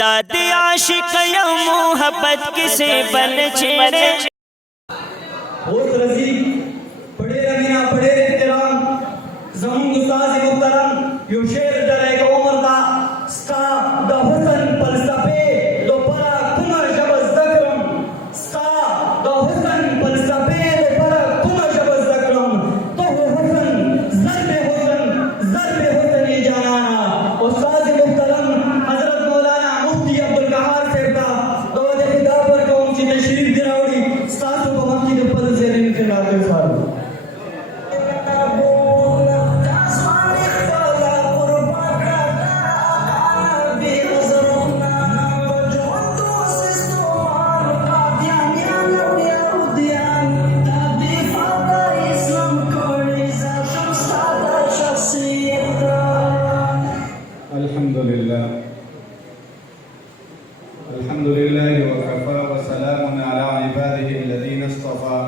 दादी आशिक या मोहब्बत किसे बल छेड़े होश रसीद पढ़े रमीना पढ़े एहतराम जमून उस्ताद मुहतरम यो शेर डरेगा उमर का स्टा द हुसन फलसफे लो परा कुमा जबज दकरम स्टा द हुसन फलसफे लो परा कुमा जबज दकरम तो हुसन जर्बे हुसन ये जानाना उस्ताद मुहतरम हजरत मौलाना मुफ्ती अब्दुल कहार साहब का दवा खिताब पर कौम की तशरीफ दिरावड़ी सासु को हम की पद से इनके नाते फारू الحمد لله وكفى وسلام على عباده الذين اصطفى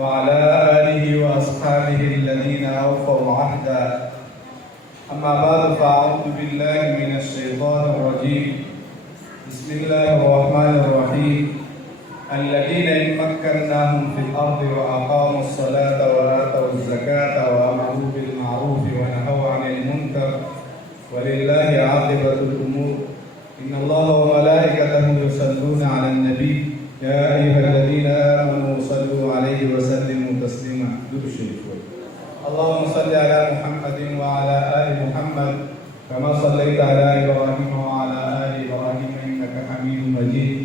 وعلى آله وأصحابه الذين أوفوا عهدا أما بعد فأعوذ بالله من الشيطان الرجيم بسم الله الرحمن الرحيم الذين إن مكناهم في الأرض وأقاموا الصلاة وآتوا الزكاة وأمروا بالمعروف ونهوا عن المنكر ولله عاقبة الأمور إن الله وملائكته يصلون على النبي يا أيها الذين آمنوا صلوا عليه وسلموا تسليما اللهم صل على محمد وعلى آل محمد كما صليت على إبراهيم وعلى آل إبراهيم إنك حميد مجيد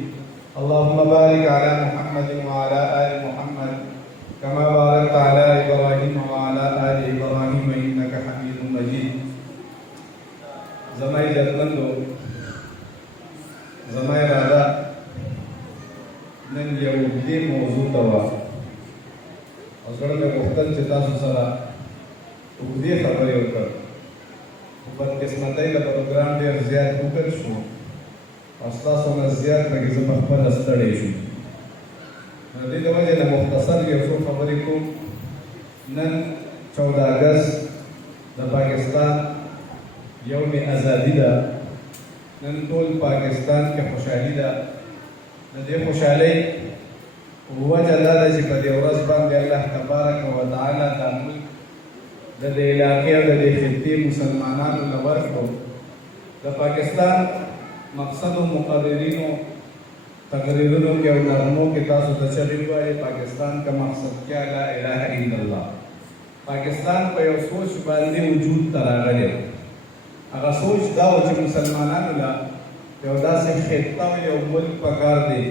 اللهم بارك على محمد وعلى آل محمد كما باركت على إبراهيم وعلى آل إبراهيم إنك حميد مجيد زماي درمندو زماي رادا نن یو دې موضوع ته وا اوسره مې وختل چې تاسو سره دې خبرې وکړ په قسمتۍ د پروګرام ډېر زیات وکړ شو او تاسو نه زیات پکې زه خپل ستړی شوم نو دې د وجې نه مختصر یو څو خبرې کوم نن 14 اگست د پاکستان یوم ازادي ده نن ټول پاکستان کې خوشحالي ده د دې خوشحالۍ وجه دا ده چې په دې ورځ باندې الله تبارک وتعالی د ملک د دې علاقې او د دې خطې مسلمانانو له ورکړو د پاکستان مقصد او مقررینو تقریرونو کې او نغمو کې تاسو ته چغې وایي پاکستان کا مقصد کیا لا اله الا الله پاکستان په یو سوچ باندې وجود ته راغلی هغه سوچ دا و چې مسلمانانو له یو داسې خطه او یو ملک پکار دی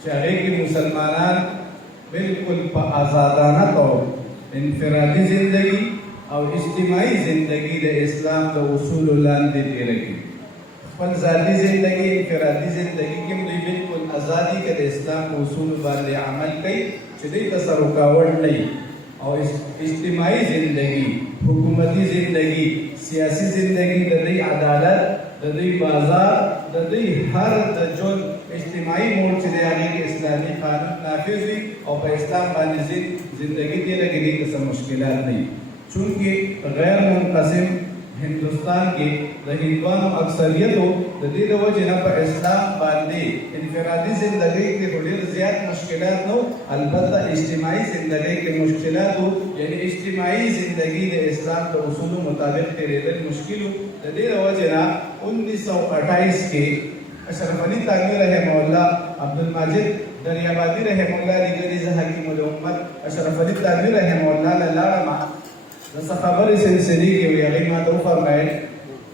چې هغې کې مسلمانان بالکل په آزادانه طور انفرادي زندگی او اجتماعي زندگی د اسلام د اصولو لاندې تېره کړي خپل ذاتي زندگی انفرادي زندگی کې دوی بالکل ازادي کې د اسلام په اصولو باندې عمل کوي چې دوی ته څه رکاوټ نه وي او اجتماعي زندگی حکومتي زندگی سیاسی زندگی د دوی عدالت د دوی بازار د دوی هر د ژوند اجتماعي موډ چې دی هغې کې اسلامي قانون نافذ وي او په اسلام باندې زندگی تېره کړي دې ته څه مشکلات نه وي چونکې غیر منقسم هندوستان کې د هندوانو اکثریتو د دې د وجې نه په اسلام باندې انفرادي زندګۍ کې خو ډېر زیات مشکلات نه البته اجتماعي زندګۍ کې مشکلات وو یعنې اجتماعي زندګي د اسلام د اصولو مطابق تېرېدل مشکل وو د دې د وجې نه 1928 کې اشرف علي تانوي رحمه الله عبدالماجد دریابادي رحمه الله لیکلي زه حکیم الامت اشرف علي تانوي رحمه الله له لاړم د څه خبرې سلسلې کې وي هغې ما ته وفرمایل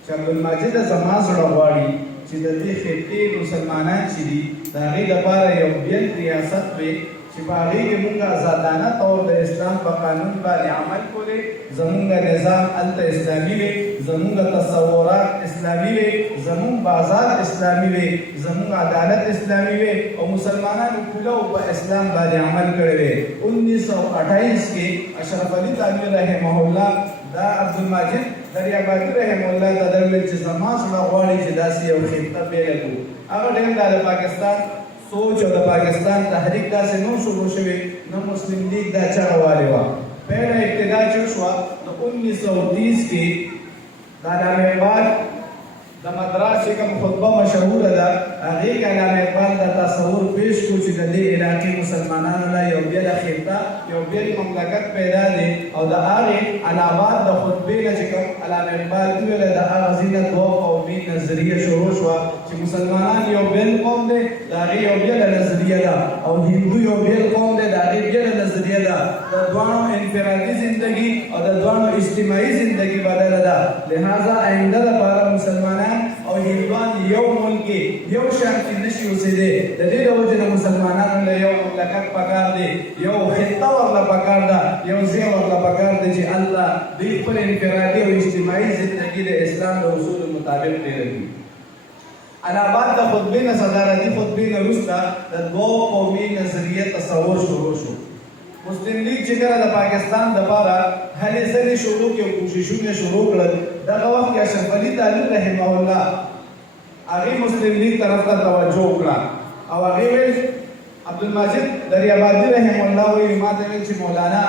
چې عبدالماجد زما زړه غواړي چې د دې خطې مسلمانان چې دي د هغې لپاره یو بیل ریاست وي چې په هغې کې مونږ ازادانه طور د اسلام په قانون باندې عمل کولی زمونږ نظام هلته اسلامي وي زمونږ تصورات اسلامي وي زمونږ بازار اسلامي وي زمونږ عدالت اسلامي وي او مسلمانانو پوره په اسلام باندې عمل کړی وي 1928 کې اشرف علي تانوي رحمه الله دا عبدالماجد دریابادي رحمه الله ته درول چې زما زړه غواړي چې داسې یو خطه پیله کړو هغه ټایم دا د پاکستان سوچ او د پاکستان تحریک داسې نو شروع شوې نه مسلم لیگ دا چغه والې وه پیله ابتدا چې وشوه نو 1930 کې د علامه اقبال د مدراس چې کوم خطبه مشهوره ده هغې کې علامه اقبال دا تصور پیش کړو چې د دې علاقې مسلمانانو له یو بېله خطه یو بېل مملکت پیدا دی او د هغې علامات د خطبې نه چې کوم علامه اقبال وویله د هغه ځای نه دوه قومي نظریه شروع شوه چې مسلمانان یو بېل قوم دی د هغې یو بېله نظریه ده او هندو یو بېل قوم دی د هغې بېله نظریه ده د دواړو انفرادي زندگی او د دواړو اجتماعي زندگی بدله ده لہذا آینده لپاره مسلمانان او هندوان یو ملک یو شان کې نشي اوسېدی د دې د وجې نه مسلمانانو له یو مملکت پکار دی یو خطه ورله پکار ده یو ځای ورله پکار دی چې الله دوی خپل انفرادي او اجتماعي زندگی د اسلام د اصولو مطابق تېره کړي علامات د خطبې نه صدارتي خطبې نه وروسته د دوو قومي نظریې تصور شروع شو مسلم لیگ چې کله د پاکستان دپاره هلې ځلې شروع کړي او کوششونه شروع کړل دغه وخت کې اشرف علي طالب رحمه الله هغې مسلم لیگ طرف ته توجه وکړه او هغې ویل عبدالمجید دریابادي رحمه الله وایي ما ته ویل چې مولانا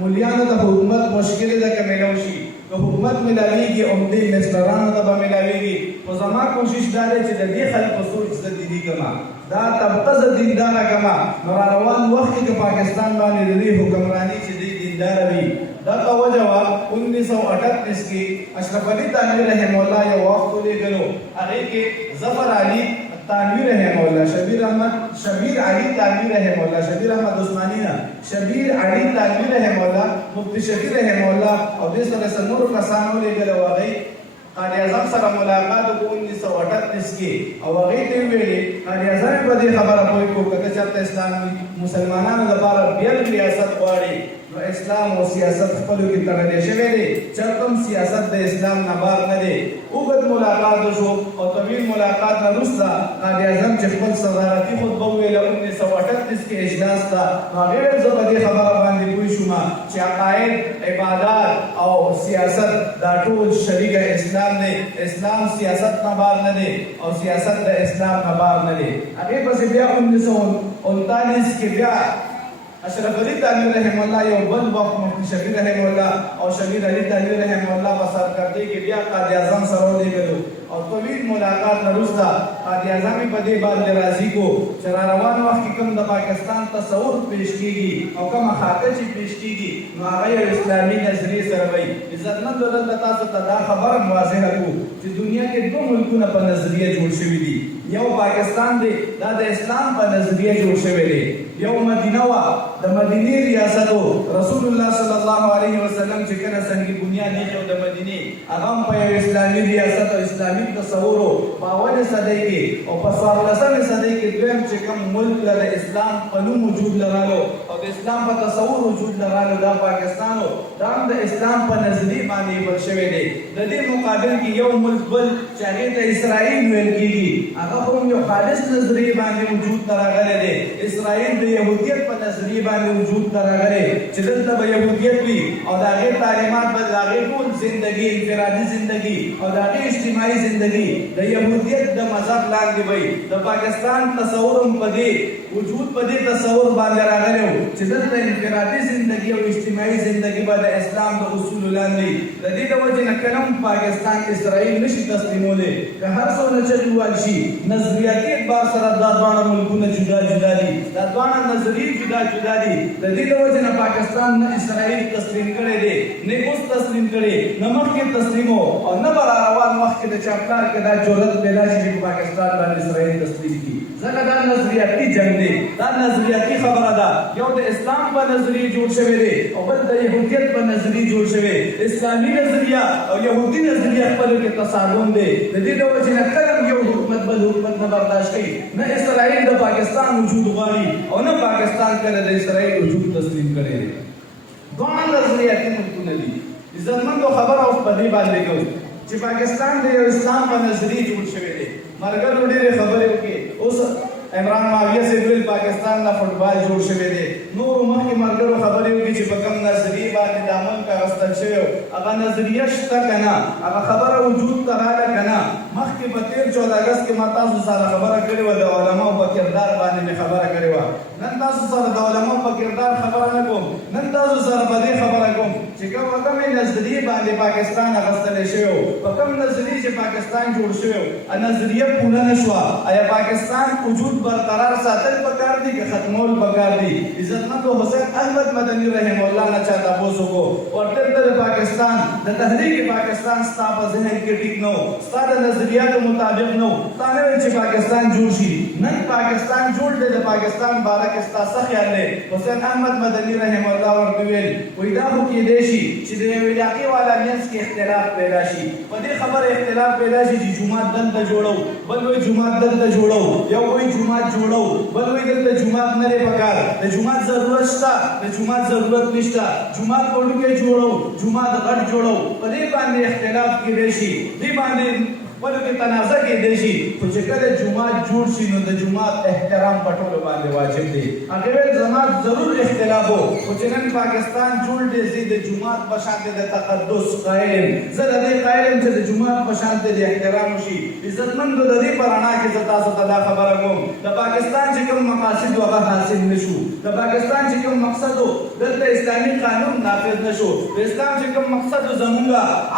مولیانو ته حکومت مشکلې ده که میلاو شي که حکومت میلاویږي عمدې مسترانو ته به میلاویږي خو زما کوشش دا دی چې د دې خلکو سوچ زه دیني کړمه دا طبقه زه دینداره کړمه نو را روان وخت کې پاکستان باندې د دې حکمراني چې دی دینداره وي دغه وجه وه 1938 کې اشرف علي تانوي رحمه الله یو وخت ولیږلو هغې کې ظفر علي تانوي رحمه الله شبیر علي تانوي رحمه الله شبیر احمد عثماني نه شبیر علي تانوي رحمه الله مفتی شفیع رحمه الله او دې سره نورو کسانو ولیږل او هغې قاضي اعظم سره ملاقات وکړو 1938 کې او هغې ته یې ویلې قاضي اعظم یې په دې خبره پوه کړو که چېرته اسلام مسلمانانو لپاره بېل ریاست غواړي نو اسلام او سیاست خپلو کې تړلی شوی دی چېرته هم سیاست د اسلام نه بار نه دی اوږد ملاقات وشو او طویل ملاقات نه وروسته قاضي اعظم چې خپل صدارتي خطبه وویله 1938 کې اجلاس ته نو هغې ویل زه په دې خبره باندې پوه شوم چې عقاید عبادات او سیاست دا ټول شریک اسلام دی اسلام سیاست نه بار نه دی او سیاست د اسلام نه بار نه دی هغې پسې بیا 1939 کې بیا اشرف علي تانوي رحمه الله یو بل وخت مفتی شفیع رحمه الله او شبیر علي تانوي رحمه الله په سرکردګۍ کې بیا قاضي اعظم سره ولیږلو او طویل ملاقات نه وروسته قاضي اعظم یې په دې باندې راضي کړو چې را روان وخت کې کوم د پاکستان تصور پیش کېږي او کومه خاکه چې پیش کېږي نو هغه یو اسلامي نظریې سره وایي عزتمندو دلته تاسو ته دا خبره واضحه کړو چې دنیا کې دوه ملکونه په نظریه جوړ شوي دي یو پاکستان دی دا د اسلام په نظریه جوړ شوی دی یو مدینه وه د مدینې ریاست رسول الله صلی الله علیه وسلم چې کله سنگ بنیاد ایښی د مدینې هغه هم په یو اسلامي ریاست او اسلامي تصور په اولې صدۍ کې او په 14مې صدۍ کې دویم چې کوم ملک له د اسلام په نوم وجود لرالو او د اسلام په تصور وجود لرالو دا پاکستان و دا هم د اسلام په نظریې باندې ایښودل شوی دی د دې مقابل کې یو ملک بل چې هغې ته اسرائیل ویل کېږي هغه هم یو خالص نظریې باندې وجود ته راغلی دی اسرائیل د یهودیت په نظریې باندې وجود ته راغلی چې دلته به یهودیت وي او د هغې تعلیمات به د هغې ټول زندګي انفرادي زندګي او د هغې اجتماعي زندګي د یهودیت د مذهب لاندې وي د پاکستان تصور هم په دې وجود په دې تصور باندې راغلی و چې دلته انفرادي زندګي او اجتماعي زندګي به د اسلام د اصولو لاندې د دې د وجې نه کله هم پاکستان اسرائیل نشي تسلیمولی که هر څونه چل وویل شي نظریاتي اعتبار سره دا دواړه ملکونه جدا جدا دي دا دواړه نظریې جدا جدا دي د دې د وجې نه پاکستان نه اسرائیل تسلیم کړی دی نه اوس تسلیم کړی نه مخکې تسلیم او نه به را روان وخت کې د چا پلار کې دا جرأت پیدا شي چې پاکستان باندې اسرائیل تسلیم کړي ځکه دا نظریاتي جنګ دی دا نظریاتي خبره ده یو د اسلام په نظریې جوړ شوی دی او بل د یهودیت په نظریې جوړ شوی اسلامي نظریه او یهودي نظریه خپلو کې تصادم دی د دې د وجې نه کله یو حکومت بل حکومت نه برداشت کوي نه اسرائیل د پاکستان وجود غواړي او نه پاکستان کله د اسرائیل وجود تسلیم کړی دی دواړه نظریاتي ملکونه دي عزتمندو خبره اوس په دې باندې کوو چې پاکستان د یو اسلام په نظریې جوړ شوی دی ملګرو ډېرې خبرې وکړې اوس عمران معاویه صاحب ویل پاکستان نه فټبال جوړ شوی دی نور مخکې ملګرو خبرې وکړي چې په کوم نظریې باندې دا ملک اخیستل شوی هغه نظریه شته که نه هغه خبره وجود ته راغله که نه مخکې په تېر 14 اګست کې ما تاسو سره خبره کړې وه د علماو په کردار باندې مې خبره کړې وه نن تاسو سره د علماو په کردار خبره نه کوم نن تاسو سره په دې خبره کوم چې کومې نظریې باندې پاکستان اخیستلی شوی و په کوم نظریې چې پاکستان جوړ شوی و نظریه پوره نه شوه آیا پاکستان وجود برقرار ساتل پکار دي که ختمول پکار دي عزتمند حسین احمد مدنی رحم الله نه چا تاسو کو ورته د پاکستان د تحریک پاکستان ستا په ذهن کې ټیک نو ستا د نظریاتو مطابق نو تا نه چې پاکستان جوړ شي نن پاکستان جوړ دی د پاکستان باره کې ستا څه خیال دی حسین احمد مدنی رحم الله ورته ویل وایي دا خو کېدی شي چې د یوې علاقې والا منځ کې اختلاف پیدا شي په دې خبره اختلاف پیدا شي چې جومات دلته جوړو بل وایي جومات دلته جوړو یو وایي جومات جوړو بل وایي دلته جومات نه دی پکار د جومات ضرورت شته د جومات ضرورت نشته جومات وړوکی جوړو جومات غټ جوړو په دې باندې اختلاف کېدی شي دې باندې خپلو کې تنازع کېدی شي خو چې کله جومات جوړ شي نو د جومات احترام په ټولو باندې واجب دی هغې ویل زما ضرور اختلاف و خو چې نن پاکستان جوړ دی زه د جومات په شان د تقدس قایل یم زه د دې قایل یم چې د جومات په شان د احترام وشي عزتمندو د دې په رڼا کې زه تاسو ته دا خبره کوم د پاکستان چې کوم مقاصد و هغه حاصل نه شو د پاکستان چې کوم مقصد و دلته اسلامي قانون نافذ نه شو د اسلام چې کوم مقصد و زمونږ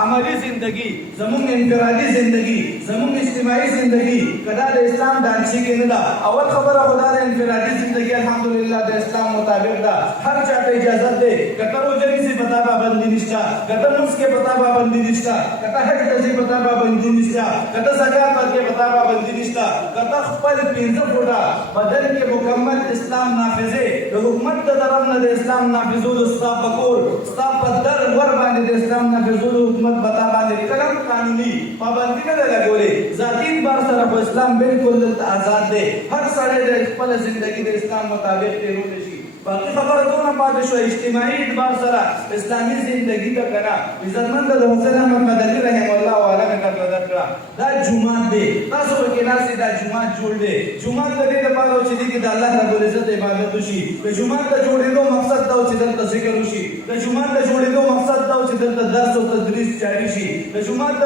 عملي زندگی زمونږ انفرادي زندگی زمون اجتماعي زندگی کدا د اسلام دانشي کې نه ده اول خبره خدا د انفرادي زندگی الحمدلله د اسلام مطابق ده هر چاته اجازه ده کته روزه سي پتا پابندي نشته کته موږ کې پتا پابندي نشته کته حج ته پتا پابندي نشته کته زکات ورکې پتا پابندي نشته کته خپل 15 فوټه بدن کې مکمل اسلام نافذه د حکومت د طرف نه د اسلام نافذولو ستا پکور ستا په در ور باندې د اسلام نافذولو حکومت پتا باندې کلم قانوني پابندي نه لګولې ذاتی اعتبار سره په اسلام بالکل آزاد دی هر سړی د خپل ژوندۍ د اسلام مطابق تیرولی شي باقي خبره دونه پاتې شوه اجتماعي اعتبار سره اسلامي زندگی ته که نه عزتمند د حسین احمد مدني رحم الله والا مې درته درکړه دا جومات دی تاسو پکې ناست دا جومات جوړ دی جومات د دې لپاره چې دې کې د الله رب العزت عبادت وشي د جومات د جوړېدو مقصد دا چې دلته ذکر وشي د جومات د جوړېدو مقصد دا چې دلته درس او تدریس جاري شي د جومات د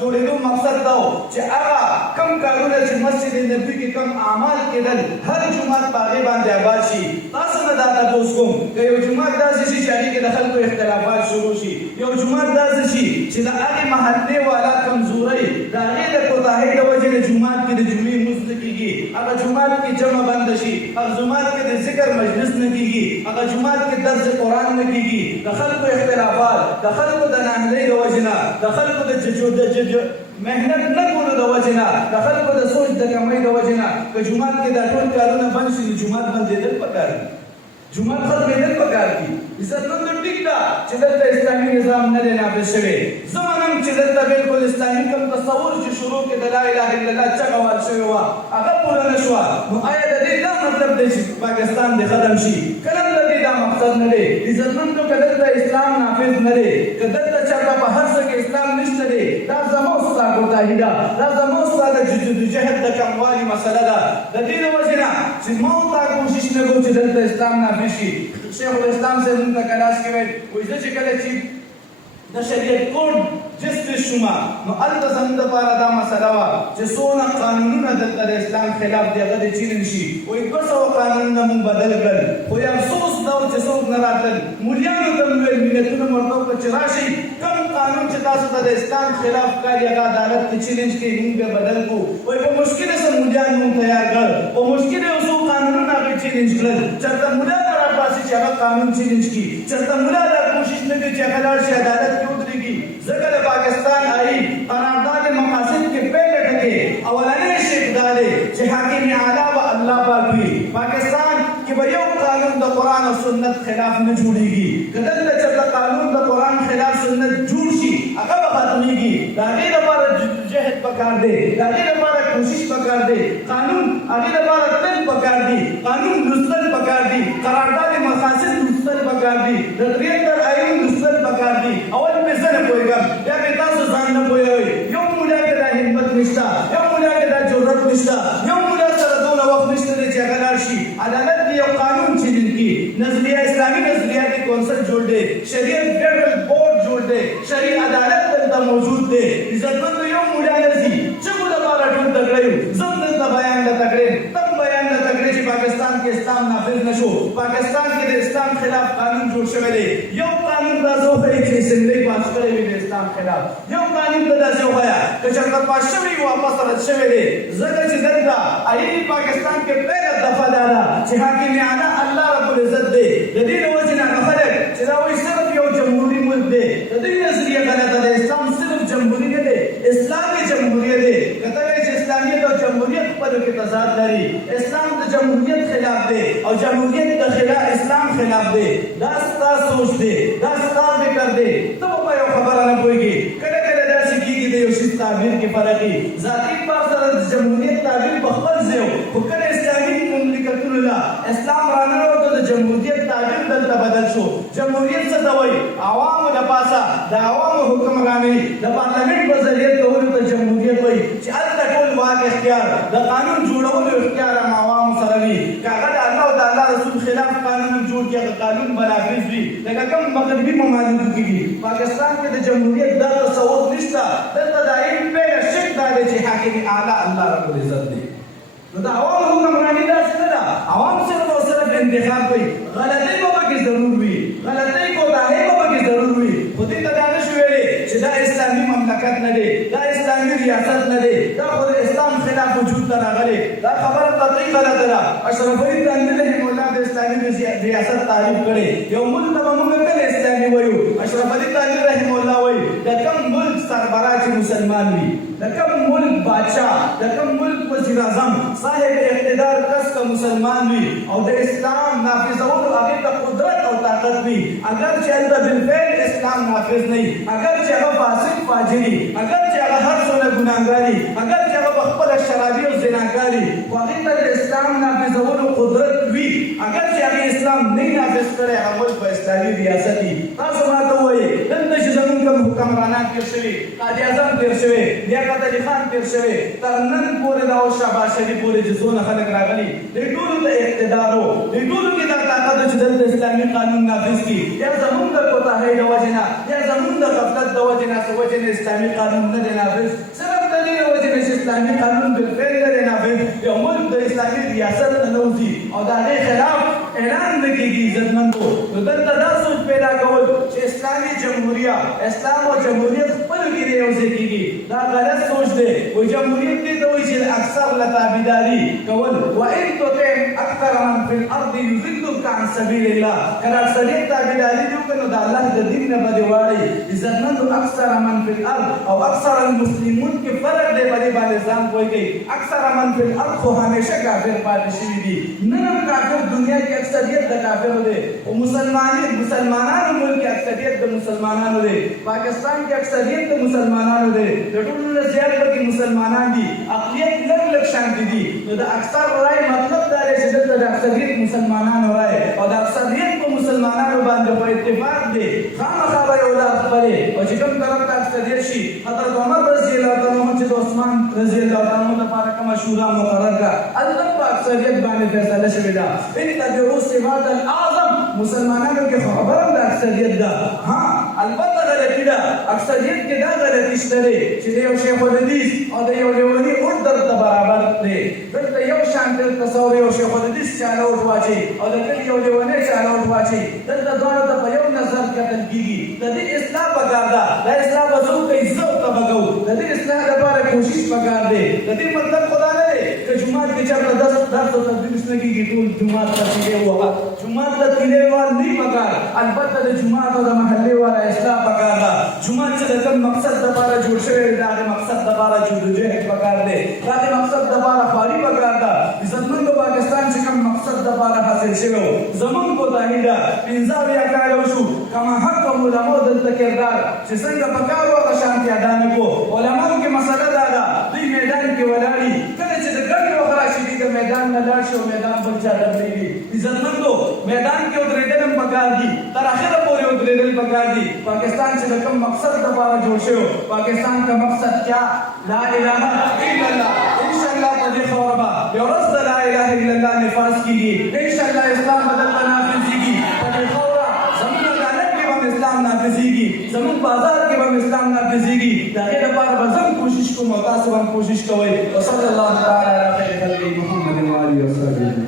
جوړېدو مقصد دا چې هغه کم کارونه چې مسجد نبوي کې کم اعمال کېدل هر جومات په هغې باندې آباد شي تاسو نه دا تپوس کوم که یو جومات داسې شي چې هغې کې د خلکو اختلافات شروع شي یو جومات داسې شي چې د هغې محلې والا کمزورۍ د هغې د کوتاهۍ د وجې د جومات کې د جمعې لمونځ نه کېږي هغه جومات کې جمع بنده شي هغه جومات کې د ذکر مجلس نه کېږي هغه جومات کې درس قرآن نه کېږي د خلکو اختلافات د خلکو د ناهیلۍ د وجې نه د خلکو د محنت نه کولو د وجې نه د خلکو د سوچ د کمۍ د وجې نه که جومات کې دا ټول کارونه بند شي نو جومات بندېدل پکار دي جومات ختمېدل پکار دي عزتمندو ټیک ده چې دلته اسلامي نظام نه دی نافذ شوی زه منم چې دلته بالکل اسلامي کوم تصور چې شروع کې د لا اله الا الله چغه وال شوې وه هغه پوره نه شوه نو آیا د دې دا مطلب دی چې پاکستان دې ختم شي کله د دې دا مقصد نه دی عزتمندو که دلته اسلام نافذ نه دی که دلته چېرته په هر څه کې اسلام نشته دی دا زموږ ستا کوتاهي ده دا زموږ ستا د جهد د کموالي مسله ده د دې د وجې نه چې ما تا کوشش نه کوو چې دلته اسلام نافذ شي شیخ الاسلام صاحب موږ ته کلاس کې ویل وایي زه چې کله چې د شریعت کوډ جسټس شوم نو هلته زموږ دپاره دا مسله وه چې څونه قانونونه دلته د اسلام خلاف دي هغه دې چیرې شي وایي 200 قانونونه مونږ بدل کړل خو یو افسوس دا و چې څوک نه راتلل مولیانو ته مې ویل ملتونه مې ورته وکړه چې راشئ کوم قانون چې تاسو ته د اسلام خلاف ښکاري هغه عدالت کې چیلنج کوي مونږ به بدل کړو وایي په مشکله سره مولیان مونږ تیار کړل په مشکله یو څو قانونونه هغې چیلنج کړل چېرته مولا ته راپاسي چې هغه قانون چیلنج کړي چېرته مولا دا کوشش نه کوي چې هغه لاړ شي عدالت کې ودرېږي ځکه د پاکستان آئین قرارداد مقاصد کې پہلے ټکي اولنی شیخ دا دی چې حاکم اعلی به الله پاک وي پاکستان کې به یو قانون د قرآن او سنت خلاف نه جوړېږي که دلته چېرته قانون د قرآن خلاف سنت جوړ شي هغه به ختمېږي د هغې لپاره جهد پکار دی د هغې لپاره کوشش پکار دی قانون هغې لپاره تل پکار دی قانون لوستل پکار دی قرارداد مقاصد لوستل پکار دی د 73 آئین لوستل پکار دی اول مې زه نه پوهېږم بیا مې تاسو ځان نه پوهوئ یو مولا کې دا همت نشته یو مولا کې دا جرأت نشته یو مولا سره دونه وخت نشته دی چې هغه لاړ شي عدالت دې یو قانون چیلنج کړي نظریہ اسلامی نظریاتی کونسل جوړ دی شریعت فیڈرل بورڈ جوړ دی شریع عدالت دلته موجود دی عزتمند یو مولا نسی چې موږ لپاره ټول تکړه زم دلته بیان نه تکړه تم بیان نه تکړه چې پاکستان کې اسلام نافذ نشو پاکستان کې د اسلام خلاف قانون جوړ شوی دی یو قانون تاسو خو چې اسمبلی پاس کړی وي د اسلام خلاف یو قانون تاسو وایا چې چرته پاس شوی واپس رد شوی دی زګر چې دلته آئین پاکستان کې پیغه دفعه ده چې حاکم اعلی الله رب العزت دی د دې وجه نه خلک چې دا وایي صرف یو جمهوریت ملک دی د دې نظریه غلطه ده اسلام صرف جمهوریت دی اسلامي جمهوریت دی کته چې اسلامیت او جمهوریت په کې تضاد لري اسلام د جمهوریت خلاف دی او جمهوریت د خلاف اسلام خلاف دی دا ستاسو سوچ دی دا ستاسو فکر دی ته په یو خبره نه پوهیږي کله کله داسې کېږي د یو شي تعبیر کې فرق دی ذاتي په سره د جمهوریت تعبیر په خپل ځای خو کله اسلامي مملکتونو لا اسلام رانه د جمهوریت تعبیر دلته بدل شو جمهوریت څه ته وایي عوامو د پاسه د عوامو حکمراني د پارلمنت په ذریعه کولو ته جمهوریت وایي چې هلته ټول واک اختیار د قانون جوړولو اختیار هم عوامو سره وي که هغه د الله او د الله رسول خلاف قانون جوړ کړي هغه قانون به نافظ وي لکه کوم مغربي ممالکو کې دي پاکستان کې د جمهوریت دا تصور نشته دلته د آئین پیغه شک دا دی چې حاکم اعلی الله رب العزت دی نو د عوامو حکمراني داسې نه ده عوام صرف او صرف انتخاب کوي غلطۍ به پکې ضرور وي غلطۍ کوتاهۍ به پکې ضرور وي خو دې ته دا نشو ویلی چې دا اسلامي مملکت نه دی دا اسلامي ریاست نه دی دا خو د اسلام خلاف وجود ته راغلی دا خبره قطعي غلطه ده اشرف علي تنګي رحمه الله د اسلامي ریاست تعریف کړی یو ملک ته به موږ کله اسلامي وایو اشرف علي تنګي رحمه الله وایي د کوم ملک سربراہ چې مسلمان وي د کوم ملک بادشاه د کوم ملک وزیر اعظم صاحب اقتدار کس کا مسلمان وي او د اسلام نافذولو هغې ته قدرت او طاقت وي اگر چې هلته بالفعل اسلام نافذ نه وي اگر چې هغه فاسق فاجر وي اگر چې هغه هر څومره ګناهګار وي اگر چې هغه پخپله شرابي او زناکار وي خو هغې ته د اسلام نافذولو قدرت وي اگر چې هغې اسلام نه نافذ کړی هغه ملک به اسلامي ریاست وي تاسو ماته ووایئ دلته چې زموږ کوم حکمرانان تېر شوي قاضي اعظم تېر شوی لیاقت علي خان تېر شوی تر نن پورې دا اوس شهباز شریف پورې چې څونه خلک راغلي دې ټولو ته اقتدار و دې ټولو کې دا طاقت و چې دلته اسلامي قانون نافظ کړي یا زموږ د کوتاهۍ د وجې نه یا زموږ د غفلت د وجې نه څه وجې نه اسلامي قانون نه دی نافظ صرف د دې وجې نه چې اسلامي قانون بالفعل نه دی نافظ یو ملک د اسلامي ریاست نه نوځي او د هغې خلاف اعلان نه کېږي عزتمندو نو دلته دا سوچ پیدا کول چې اسلامي جمهوریه اسلام او جمهوریت خپلو کې دی یو ځای کېږي دا غلط سوچ دی وایي جمهوریت دې ته وایي چې اکثر له تابعداري کول وان تطع اکثر من فی الارض یضلک عن سبیل الله که اکثریت تابعداري دې وکړي نو د الله د دین نه به دې واړئ عزتمندو اکثر من فی الارض او اکثر المسلمون کې فرق دی په دې باندې ځان پوه کوي اکثر من فی الارض خو همیشه کافر پاتې شوي دي نن هم کافر دنیا کې اکثریت د کافرو دی او مسلمانانو ملک کې اکثریت د مسلمانانو دی پاکستان کې اکثریت د مسلمانانو دی د ټولو نه زیات پکې مسلمانان دي اقلیت لږ شانتي دي نو د اکثر رای مطلب دا دی چې دلته د اکثریت مسلمانانو رای او د اکثریت په مسلمانانو باندې په اتفاق دی خامخا به یو لار خپلې او چې کوم طرف ته اکثریت شي حضرت عمر رضی الله تعالی عنه چې د عثمان رضی الله تعالی عنه لپاره کومه شورا مقرر کړه هلته په اکثریت باندې فیصله شوې ده اتبعوا الصراط الاعظم مسلمانانو کې خبره د اکثریت ده ها البته غلطي ده اکثریت کې دا غلطي شته دی چې د یو شیخ الحدیث او د یو لیوني اوټ درته برابر دی دلته یو شان تصور یو شیخ الحدیث چاله اوټ واچي او د کلي یو لیونی چاله اوټ واچي دلته دواړو ته په یو نظر کتل کېږي د دې اصلاح پکار ده دا اصلاح به څوک کوي زه ورته به کوو د دې اصلاح لپاره کوشش پکار دی د دې مطلب خدا نه دی که جومات کې چېرته درس او تدریس نه کېږي ټول جومات ته تیلې ووهه جومات ته تیلې وهل نه پکار البته د جومات او د محلې والا اصلاح پکار ده جومات چې د کوم مقصد دپاره جوړ شوی دی د هغې مقصد دپاره جدوجهد پکار دی د هغې مقصد دپاره خواري پکار ده عزتمندو پاکستان چې کوم مقصد دپاره حاصل شوی و زموږ کوتاهي ده 15 کاله وشو کما حق په علماو دلته کردار چې څنګه پکار و هغه شانتې ادا نه کړو علماو کې مسله دا ده دوی میدان کې ولاړ دي کله چې د ګڼې وخت راشي دوی د میدان نه لاړ شي او میدان بل چا درلېږي عزتمندو میدان کې ودرېدل هم پکار دي تر اخره پورې ودرېدل پکار دي پاکستان چې د کوم مقصد دپاره جوړ شوی پاکستان کا مقصد کیا لا اله الا الله انشاءالله په دې خبره به یو ورځ د لا اله الا الله نفاذ کېږي انشاءالله اسلام به دلته نافذ کېږي اسلام نافذيږي زمون بازار کې به اسلام نافذيږي دا غیر لپاره به زم کوشش کوم او تاسو هم کوشش کوئ وصلی الله تعالی علی خیر خلق محمد و علیه وسلم